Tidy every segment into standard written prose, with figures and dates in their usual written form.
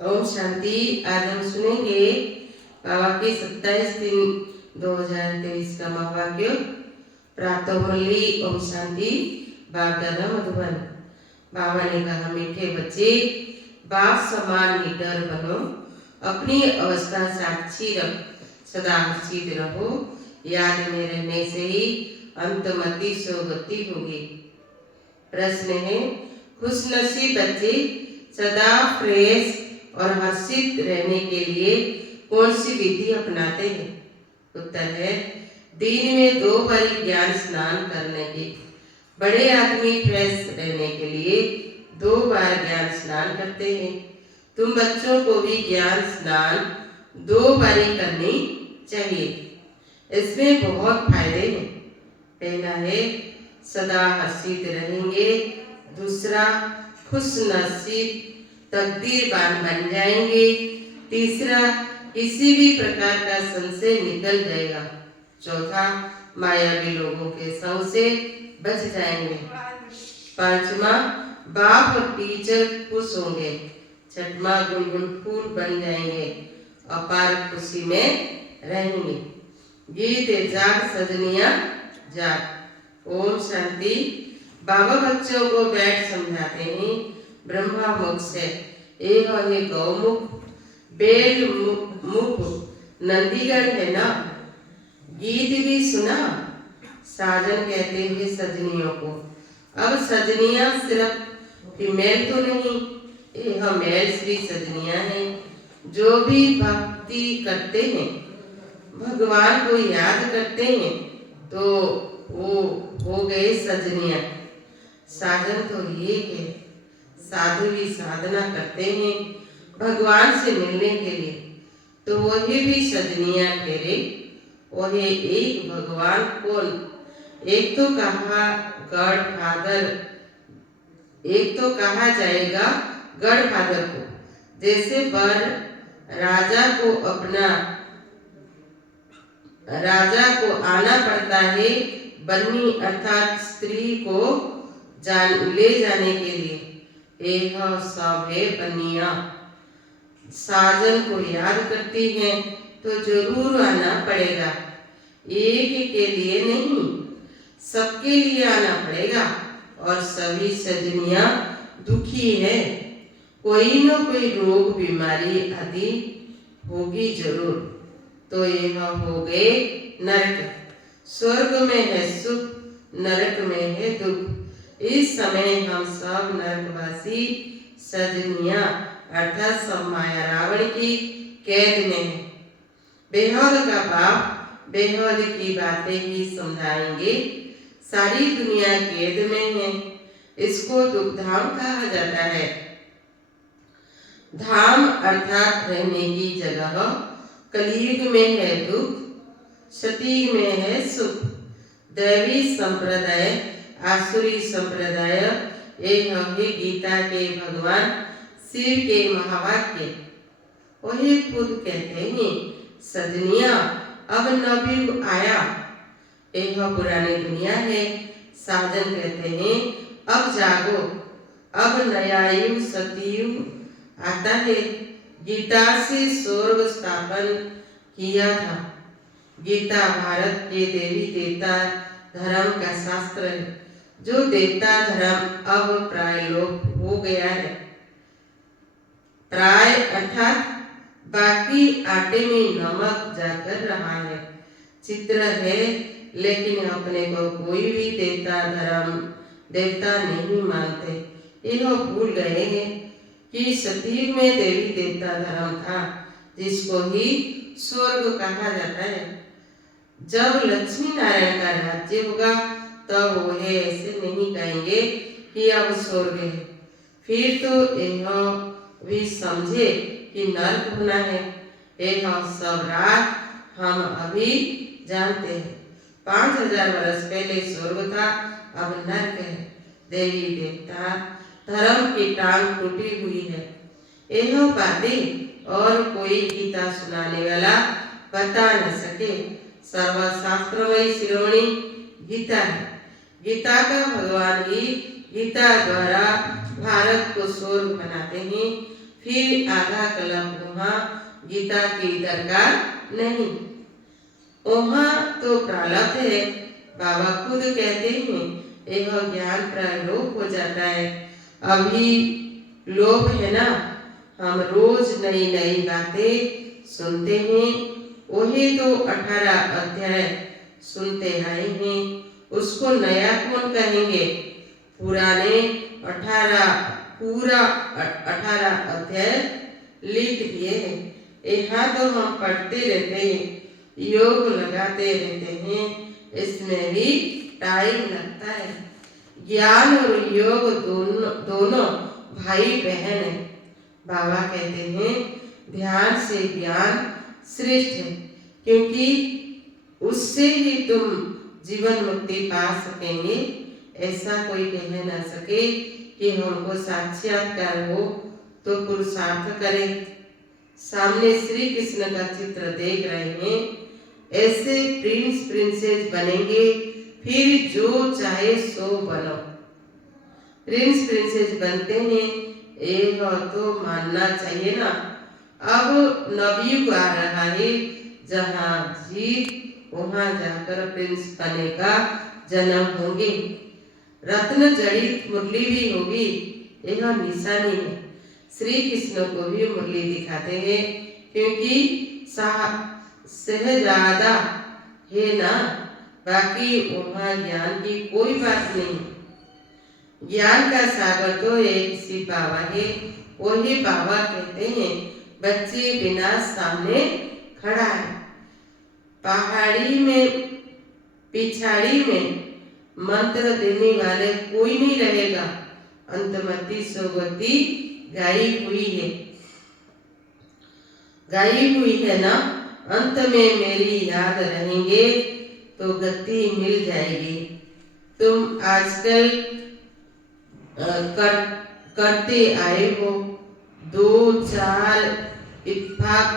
ओम शांति। आज हम सुनेंगे बाबा के 27/3/2023 का महावाक्य। प्रातः मुरली ओम शांति। बाप दादा मधुबन। बाबा ने कहा, मीठे बच्चे, बाप समान निडर बनो, अपनी अवस्था साक्षी रख, सदा हर्षित रहो। याद में रहने से ही अंतमति सोगति होगी। प्रश्न है, खुशनसीब बच्चे सदा फ्रेश और हर्षित रहने के लिए कौन सी विधि अपनाते हैं? उत्तर है, दिन में 2 बार ज्ञान स्नान करने की। बड़े आदमी फ्रेश रहने के लिए 2 बार ज्ञान स्नान करते हैं। तुम बच्चों को भी ज्ञान स्नान 2 बारी करनी चाहिए। इसमें बहुत फायदे हैं। पहला है, सदा हर्षित रहेंगे। दूसरा, खुश नसीब तकदीरवान बन जाएंगे। तीसरा, किसी भी प्रकार का संशय निकल जाएगा। चौथा, मायावी लोगों के संग से बच जाएंगे। पांचवा, बाप और टीचर खुश होंगे। छठवां, गुनगुन फूल बन जाएंगे, अपार खुशी में रहेंगे। गीत जाग सजनिया जाग। ओम शांति। बाबा बच्चों को बैठ समझाते हैं, ब्रह्मा मुख से एक है गौमुख, बेल मुख नंदीगढ़ है ना। गीत भी सुना, साजन कहते हैं सजनियों को। अब सजनियां सिर्फ फीमेल तो नहीं, यह मेल श्री सजनियां हैं। जो भी भक्ति करते हैं, भगवान को याद करते हैं, तो वो हो गए सजनियां। साधन तो ये है, साधु भी साधना करते हैं भगवान से मिलने के लिए, तो वही भी सजनियां ठहरे। वही एक भगवान कौन? एक तो कहा गॉड फादर, एक तो कहा जाएगा गॉड फादर को। जैसे वर राजा को आना पड़ता है बन्नी अर्थात स्त्री को ले जाने के लिए। यह सब है बनिया। साजन को याद करती हैं तो जरूर आना पड़ेगा। एक के लिए नहीं, सबके लिए आना पड़ेगा। और सभी सजनियां दुखी है, कोई न कोई रोग बीमारी आदि होगी जरूर। तो यह हो गए नरक। स्वर्ग में है सुख, नरक में है दुख। इस समय हम सब नरकवासी सजनियां अर्थात सब माया रावण की कैद में है। बेहद का बाप बेहद की बातें ही समझाएंगे। सारी दुनिया कैद में है, इसको दुख धाम कहा जाता है। धाम अर्थात रहने की जगह। कलयुग में है दुख, सतयुग में है सुख। दैवी संप्रदाय आसुरी संप्रदाय, ये है गीता के भगवान शिव के महावाक्य। वही खुद कहते हैं, सजनिया अब नवयुग आया। यह पुरानी दुनिया है। साजन कहते हैं, अब जागो, अब नया युग सतयुग आता है। गीता से स्वर्ग स्थापन किया था। गीता भारत के देवी देवता धर्म का शास्त्र है। जो देवता धर्म अब प्राय लोप हो गया है। प्राय अर्थात बाकी आटे में नमक जाकर रहा है। चित्र है, लेकिन अपने को कोई भी देवता नहीं मानते। यह भूल गए हैं कि सतयुग में देवी देवता धर्म था, जिसको ही स्वर्ग कहा जाता है। जब लक्ष्मी नारायण का राज्य होगा तब वो ऐसे नहीं कहेंगे कि अब स्वर्ग है। फिर तो यह भी समझे कि नर्क होना है। यह सब रात हम अभी जानते हैं। 5000 वर्ष पहले स्वर्ग था, अब नर्क है। देवी देवता धर्म की टांग टूटी हुई है। यह बातें और कोई गीता सुनाने वाला बता न सके। सर्वशास्त्रमयी शिरोमणि गीता है। गीता का भगवान ही गीता द्वारा भारत को स्वर्ग बनाते हैं। फिर आधा कलम वहाँ गीता की दरकार नहीं। वहाँ तो प्रारब्ध है। बाबा खुद कहते हैं यह ज्ञान प्रलोभ हो जाता है। अभी लोभ है ना, हम रोज नई नई बातें सुनते हैं। वही तो 18 अध्याय सुनते आए हैं, उसको नया कौन कहेंगे। पुराने 18 अध्याय लिख दिए हैं। यहाँ तो हम पढ़ते रहते हैं, योग लगाते रहते हैं, इसमें भी टाइम लगता है। ज्ञान और योग दोनों भाई बहन है। बाबा कहते हैं ध्यान से ज्ञान श्रेष्ठ है, क्योंकि उससे ही तुम जीवन मुक्ति पा सकेंगे। ऐसा कोई कह न सके कि हमको साक्षात्कार हो तो पुरुषार्थ करें। सामने श्री कृष्ण का चित्र देख रहे हैं, ऐसे प्रिंस प्रिंसेस बनेंगे, फिर जो चाहे सो बनो। प्रिंस प्रिंसेस बनते हैं, एक तो मानना चाहिए ना। अब नवयुग आ रहा है, जहाँ जीत वहाँ जाकर प्रिंस बने का जन्म होंगे। रत्न जड़ित मुरली भी होगी, यह निशानी है। श्री कृष्ण को भी मुरली दिखाते हैं, क्योंकि सहजादा है ना, बाकी वहाँ ज्ञान की कोई बात नहीं। ज्ञान का सागर तो एक शिव बाबा है। वही बाबा कहते हैं बच्चे बिना सामने खड़ा है। पहाड़ी में पिछाड़ी में मंत्र देने वाले कोई नहीं रहेगा। अंतमति सोगति गाई हुई है ना। अंत में मेरी याद रहेंगे तो गति मिल जाएगी। तुम आजकल करते आए हो, 2-4 इत्तेफाक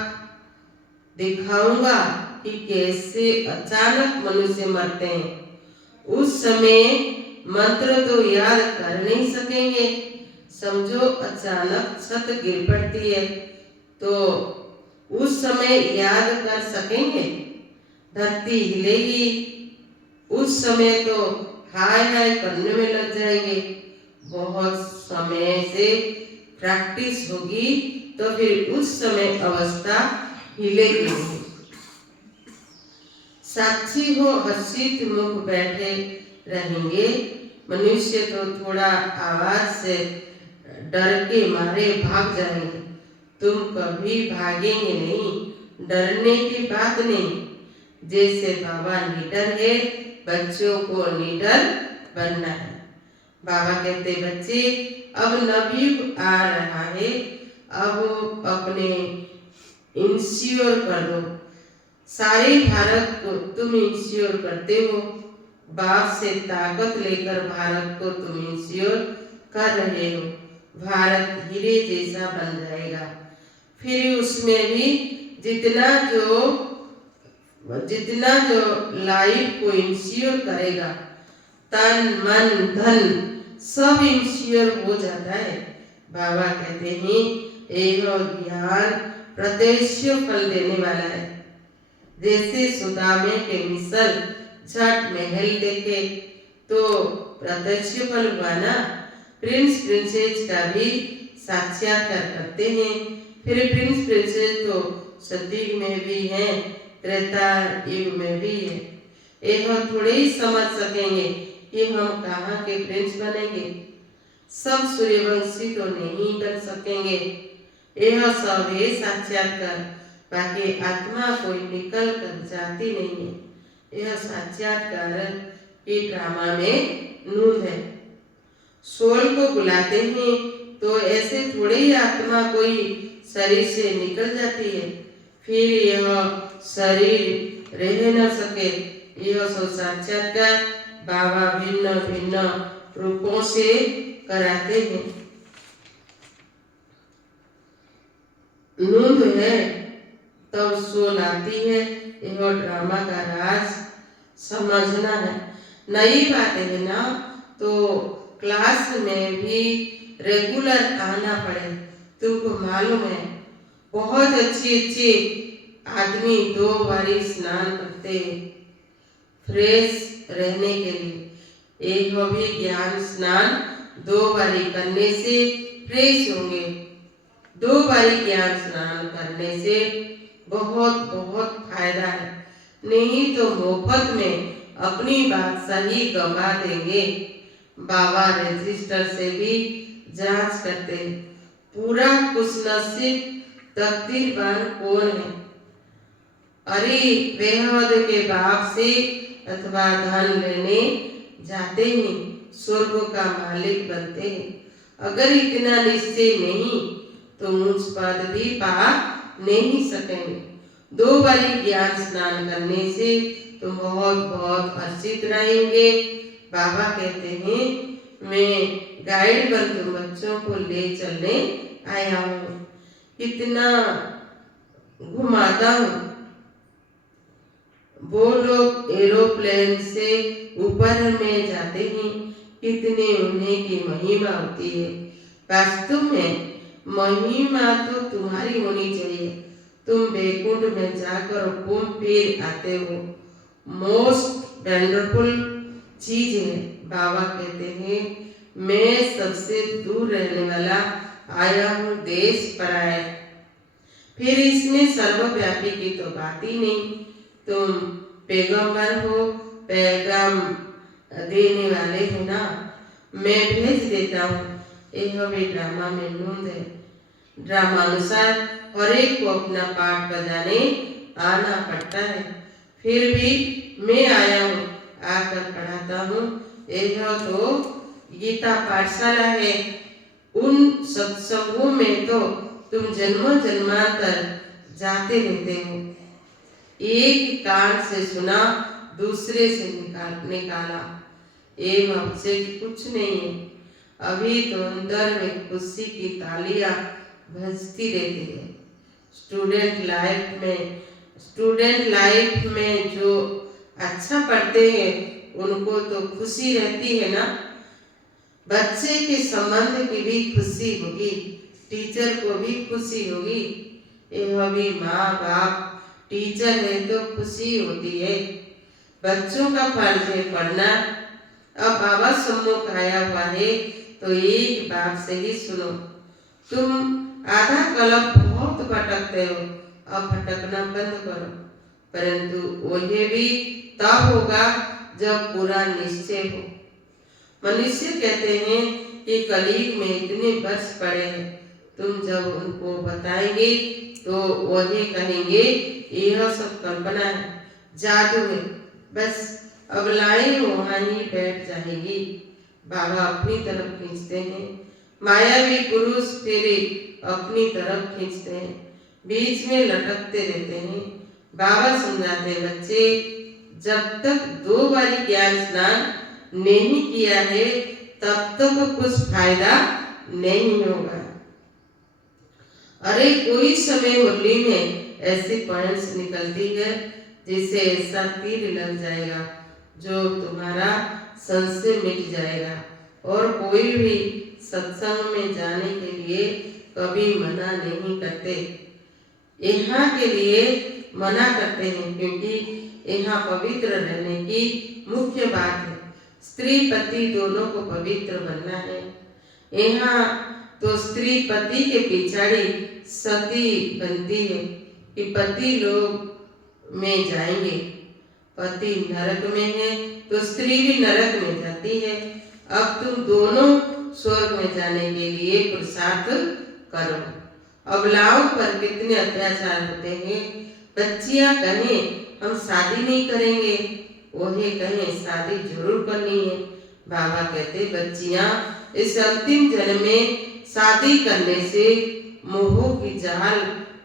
दिखाऊंगा कि कैसे अचानक मनुष्य मरते हैं। उस समय मंत्र तो याद कर नहीं सकेंगे। समझो अचानक छत गिर पड़ती है तो उस समय याद कर सकेंगे। धरती हिलेगी, उस समय तो हाय हाय करने में लग जाएंगे। बहुत समय से प्रैक्टिस होगी तो फिर उस समय अवस्था हिलेगी। साक्षी हो हर्षित मुख बैठे रहेंगे। मनुष्य तो थोड़ा आवाज से डर के मारे भाग जाएंगे। तुम कभी भागेंगे नहीं, डरने की बात नहीं। जैसे बाबा निडर है, बच्चों को निडर बनना है। बाबा कहते बच्चे अब नवयुग आ रहा है, अब अपने इंश्योर कर दो। सारे भारत को तुम इंश्योर करते हो। बाप से ताकत लेकर भारत को तुम इंश्योर कर रहे हो। भारत हीरे जैसा बन जाएगा। फिर उसमें भी जितना जो लाइफ को इंश्योर करेगा, तन मन धन सब इंश्योर हो जाता है। बाबा कहते हैं यह ज्ञान प्रत्यक्ष फल देने वाला है। जैसे सुदामे के मिसल झट महल देखे तो प्रत्यक्ष फल हुआ ना। प्रिंस प्रिंसेस का भी साक्षात्कार करते हैं। फिर प्रिंस प्रिंसेस तो सतयुग में भी है, त्रेता युग में भी है। यह थोड़े ही समझ सकेंगे कि हम कहाँ के प्रिंस बनेंगे। सब सूर्यवंशी तो नहीं बन सकेंगे। यह सब है साक्षात्कार, बाकी आत्मा कोई निकल कर जाती नहीं है। यह साक्षात्कार की ड्रामा में नून है। सोल को बुलाते हैं तो ऐसे थोड़े ही आत्मा कोई शरीर से निकल जाती है, फिर यह शरीर रह न सके। यह सब साक्षात्कार बाबा भिन्न भिन्न रूपों से कराते हैं। नींद है तब सोल आती है। यह ड्रामा का राज समझना है। नई बात है ना, तो क्लास में भी रेगुलर आना पड़े तुमको मालूम है बहुत अच्छे अच्छे आदमी 2 बारी स्नान करते फ्रेश रहने के लिए। एक भी ज्ञान स्नान 2 बारी करने से फ्रेश होंगे। 2 बारी ज्ञान स्नान करने से बहुत बहुत फायदा है, नहीं तो मुफ्त में अपनी बादशाही गंवा देंगे। बाबा रजिस्टर से भी जांच करते पूरा खुशनसीब तकदीरवान कौन है। अरे बेहद के बाप से अथवा धन लेने जाते ही स्वर्ग का मालिक बनते हैं। अगर इतना निश्चय नहीं तो मुझ पद भी पा नहीं सकेंगे। 2 बारी ज्ञान स्नान करने से तुम बहुत बहुत हर्षित रहेंगे। बाबा कहते हैं मैं गाइड बन तुम बच्चों को ले चलने आया हूँ, कितना घुमाता हूँ। वो लोग एरोप्लेन से ऊपर में जाते हैं, कितने उन्हें की महिमा होती है। वास्तव में महिमा तो तुम्हारी होनी चाहिए। तुम बैकुंठ में जाकर घूम फिर आते हो, मोस्ट वंडरफुल चीज है। बाबा कहते हैं मैं सबसे दूर रहने वाला आया हूँ देश पराया। फिर इसमें सर्वव्यापी की तो बात ही नहीं। तुम पैगंबर हो, पैगाम देने वाले हो ना, मैं भेज देता हूँ। यह भी ड्रामा में नूंद है। ड्रामा अनुसार हर एक को अपना पाठ बजाने आना पड़ता है। फिर भी मैं आया हूँ, आकर पढ़ाता हूँ। यह तो गीता पाठशाला है। उन सत्संगों में तो तुम जन्मों जन्मांतर जाते रहते हो। एक कान से सुना दूसरे से निकाला। एवं अवशेष कुछ नहीं है। अभी तो अंदर में खुशी की तालियां बजती रहती है। स्टूडेंट लाइफ में जो अच्छा पढ़ते हैं उनको तो खुशी रहती है ना। बच्चे के संबंध की भी खुशी होगी, टीचर को भी खुशी होगी। यह भी माँ बाप टीचर है तो खुशी होती है। बच्चों का फर्ज है पढ़ना। अब बाबा सम्मुख आया हुआ है तो एक बात से ही सुनो। तुम आधा कलप बहुत भटकते हो, अब भटकना बंद करो। परंतु वही भी तब होगा जब पूरा निश्चय हो। मनुष्य कहते हैं कि कलयुग में इतने वर्ष पड़े हैं, तुम जब उनको बताएंगे तो वही कहेंगे यह सब कल्पना है, जादू है, बस अबलाएं वहां ही बैठ जाएगी। बाबा अपनी तरफ खींचते हैं, मायावी पुरुष फेरे अपनी तरफ खींचते हैं, बीच में लटकते रहते हैं। बाबा समझाते बच्चे जब तक 2 बारी ज्ञान स्नान नहीं किया है तब तक कुछ फायदा नहीं होगा। अरे कोई समय मुरली में ऐसी पॉइंट्स निकलती है जिससे ऐसा तीर लग जाएगा जो तुम्हारा संशय मिट जाएगा। और कोई भी सत्संग में जाने के लिए कभी मना नहीं करते। यहाँ के लिए मना करते हैं क्योंकि यहाँ पवित्र रहने की मुख्य बात है। स्त्री पति दोनों को पवित्र बनना है। यहाँ तो स्त्री पति के पिछाड़ी सती बनती है कि पति लोग में जाएंगे। पति नरक में है तो स्त्री भी नरक में जाती है। अब तुम दोनों स्वर्ग में जाने के लिए पुरुषार्थ करो। अबलाओं पर कितने अत्याचार होते हैं। बच्चियां कहें हम शादी नहीं करेंगे, वही कहें शादी जरूर करनी है। बाबा कहते बच्चियां इस अंतिम जन्म में शादी करने से मोह की जाल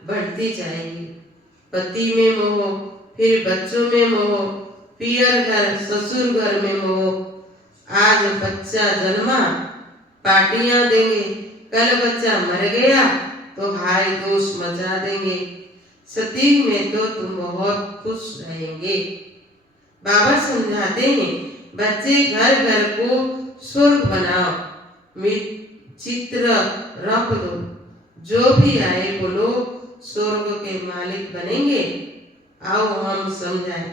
बढ़ती जाएगी। पति में मोह, फिर बच्चों में मोह, पियर घर ससुर घर में मोह। आज बच्चा जन्मा पार्टियां देंगे, कल बच्चा मर गया तो हाय दोष मचा देंगे। सती में तो तुम बहुत खुश रहेंगे। बाबा समझाते हैं बच्चे घर घर को स्वर्ग बनाओ, चित्र रख दो, जो भी आए वो लोग स्वर्ग के मालिक बनेंगे। आओ हम समझाएं।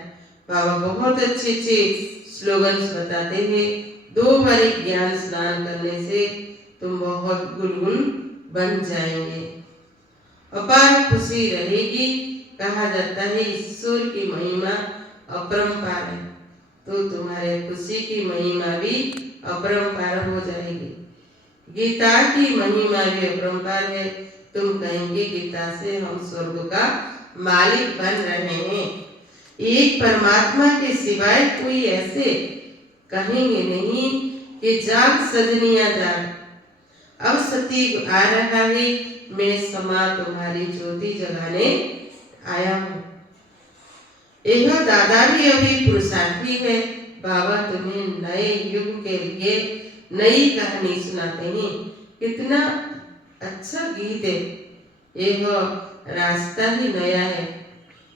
बाबा बहुत अच्छे अच्छे स्लोगन्स बताते हैं। 2 बारी ज्ञान स्नान करने से तुम बहुत गुलगुल बन जाएंगे, अपार खुशी रहेगी। कहा जाता है ईश्वर की महिमा अपरंपार है, तो तुम्हारे खुशी की महिमा भी अपरंपार हो जाएगी। गीता की महिमा भी अपरंपार है। तुम कहेंगे गीता से हम स्वर्ग का मालिक बन रहे हैं। एक परमात्मा के सिवाय कोई ऐसे कहेंगे नहीं कि जाग सजनिया जाग, अब सती आ रहा है, मैं समा तुम्हारी ज्योति जगाने आया हूँ। यह दादा भी अभी पुरुषार्थी है। बाबा तुम्हें नए युग के लिए नई कहानी सुनाते हैं। कितना अच्छा गीत है। यह रास्ता ही नया है।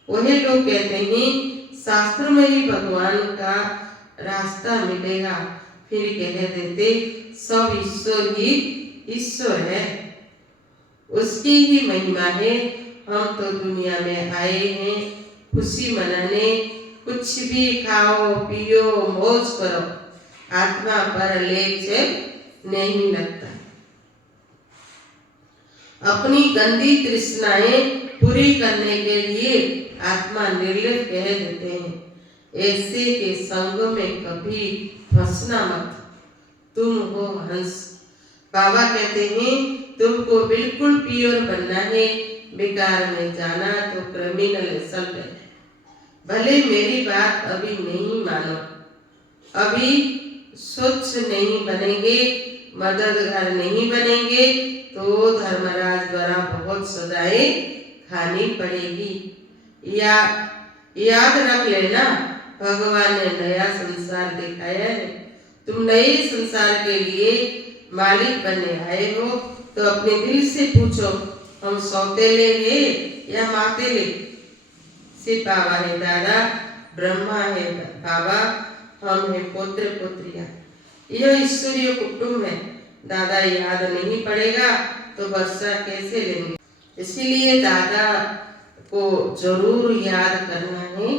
वही लोग कहते हैं शास्त्र में ही भगवान का रास्ता मिलेगा, फिर कह देते सब ईश्वर ही ईश्वर है, उसकी ही महिमा है। हम तो दुनिया में आए हैं खुशी मनाने, कुछ भी खाओ पियो मौज करो, आत्मा पर लेप नहीं लगता। अपनी गंदी तृष्णाएं पूरी करने के लिए आत्मा निर्लिप्त कह देते हैं। ऐसे के संग में कभी फंसना मत, तुम हो हंस। बाबा कहते हैं तुमको बिल्कुल प्योर बनना है, बेकार में जाना तो क्रिमिनल असल्ट है। भले मेरी बात अभी नहीं मानो, अभी स्वच्छ नहीं बनेंगे, मददगार नहीं बनेंगे तो धर्मराज द्वारा बहुत सजाएं खानी पड़ेगी। याद रख लेना, भगवान ने नया संसार दिखाया है। तुम नए संसार के लिए मालिक बनने आए हो, तो अपने दिल से पूछो हम सौतेले हैं या मातेले। शिव बाबा है दादा, ब्रह्मा है बाबा, हम है पुत्र पुत्रिया। यह ईश्वरीय कुटुंब है। दादा याद नहीं पड़ेगा तो वर्षा कैसे लेंगे। इसीलिए दादा को जरूर याद करना है।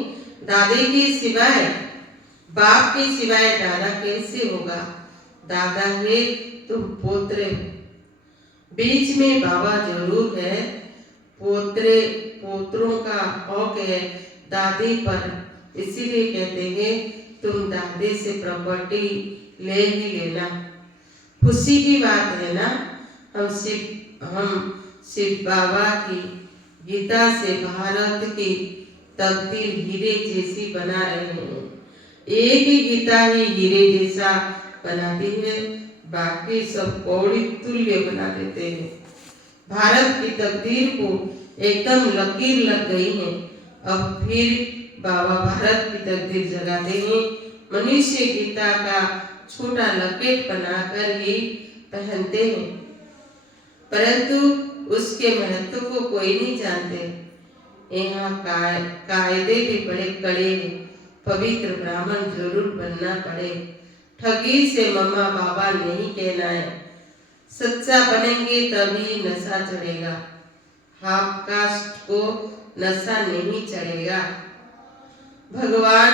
दादी के सिवाय, बाप के सिवाय दादा कैसे होगा। दादा है तुम पोत्रे हो, बीच में बाबा जरूर है। पोत्रों का हक है दादी पर, इसीलिए कहते हैं तुम दादी से प्रॉपर्टी ले ही लेना। खुशी की बात है ना, हम शिव बाबा की गीता से भारत की तकदीर हीरे जैसी बना रहे हैं। एक ही गीता ही हीरे जैसा बनाती है, बाकी सब कौड़ी तुल्य बना देते हैं। भारत की तकदीर को एकदम लकीर लग गई है। अब फिर बाबा भारत की तकदीर जगाते हैं। मनुष्य गीता का छोटा लकेट बनाकर ही पहनते हैं, परंतु उसके महत्व को कोई नहीं जानते। यहाँ कायदे भी बड़े कड़े हैं। पवित्र ब्राह्मण जरूर बनना पड़े। ठगी से मम्मा बाबा नहीं कहना है। सच्चा बनेंगे तभी नशा चढ़ेगा, हाफ कास्ट को नशा नहीं चढ़ेगा। भगवान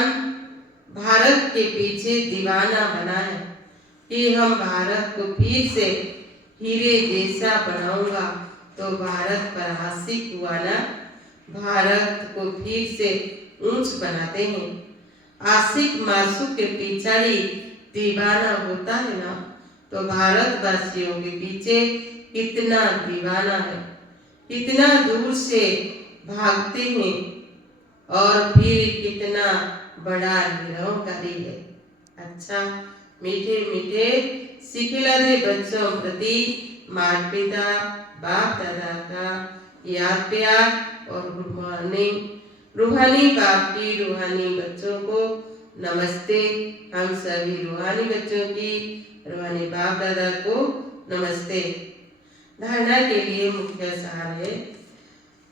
भारत के पीछे दीवाना बना है कि हम भारत को फिर से हीरे जैसा बनाऊंगा, तो भारत पर आशिक हुआ ना। भारत को फिर से ऊंच बनाते हैं। आशिक मासूक के पिछाड़ी दीवाना होता है ना, तो भारतवासियों के पीछे कितना दीवाना है, कितना दूर से भागते हैं और फिर कितना बड़ा निरंकारी है। अच्छा, मीठे मीठे सिखिलाते बच्चों प्रति माता पिता बाप दादा का याद प्यार और गुड मॉर्निंग। रूहानी बाप की रूहानी बच्चों को नमस्ते। हम सभी रूहानी बच्चों की रूहानी बाप दादा को नमस्ते। धारणा के लिए मुख्य सार है।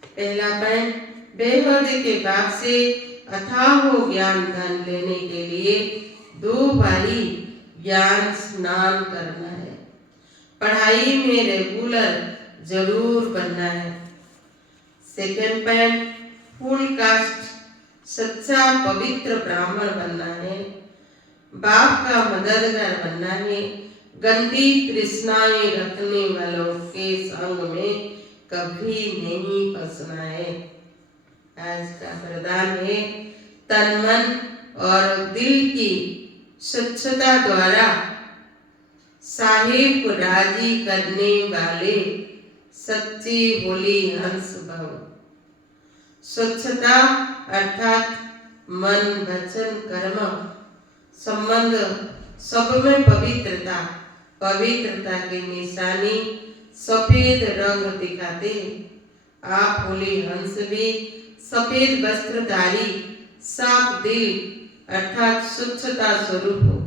पहला पॉइंट, बेहद के बाप से अथाह ज्ञान धन लेने के लिए 2 बारी ज्ञान स्नान करना है। पढ़ाई में रेगुलर जरूर बनना है। सेकंड पॉइंट, फुल कास्ट सच्चा पवित्र ब्राह्मण बनना है। बाप का मददगार बनना है। गंदी तृष्णाएं रखने वालों के संग में कभी नहीं फंसना है। आज का वरदान है, तन मन और दिल की स्वच्छता द्वारा साहिब को राजी करने वाले सच्ची होली हंस भव। स्वच्छता अर्थात मन वचन कर्म संबंध सब में पवित्रता, पवित्रता की निशानी सफेद रंग दिखाते। आप होली हंस भी सफेद वस्त्रधारी, साफ दिल अर्थात स्वच्छता स्वरूप हो।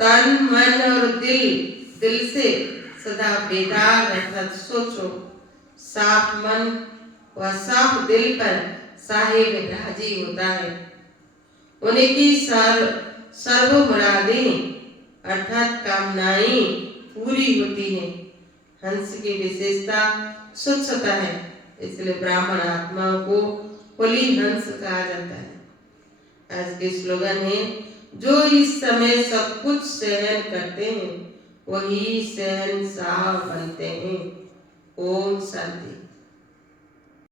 तन मन और दिल से सदा बेदाग अर्थात सोचो। साफ मन व साफ दिल पर साहिब राजी होता है। उनकी सर्व मुरादें अर्थात कामनाएं पूरी होती हैं। हंस की विशेषता स्वच्छता है, इसलिए ब्राह्मण आत्माओं को होली हंस कहा जाता है। आज के स्लोगन है, जो इस समय सब कुछ सहन करते हैं वही शहंशाह बनते हैं। ओम शांति।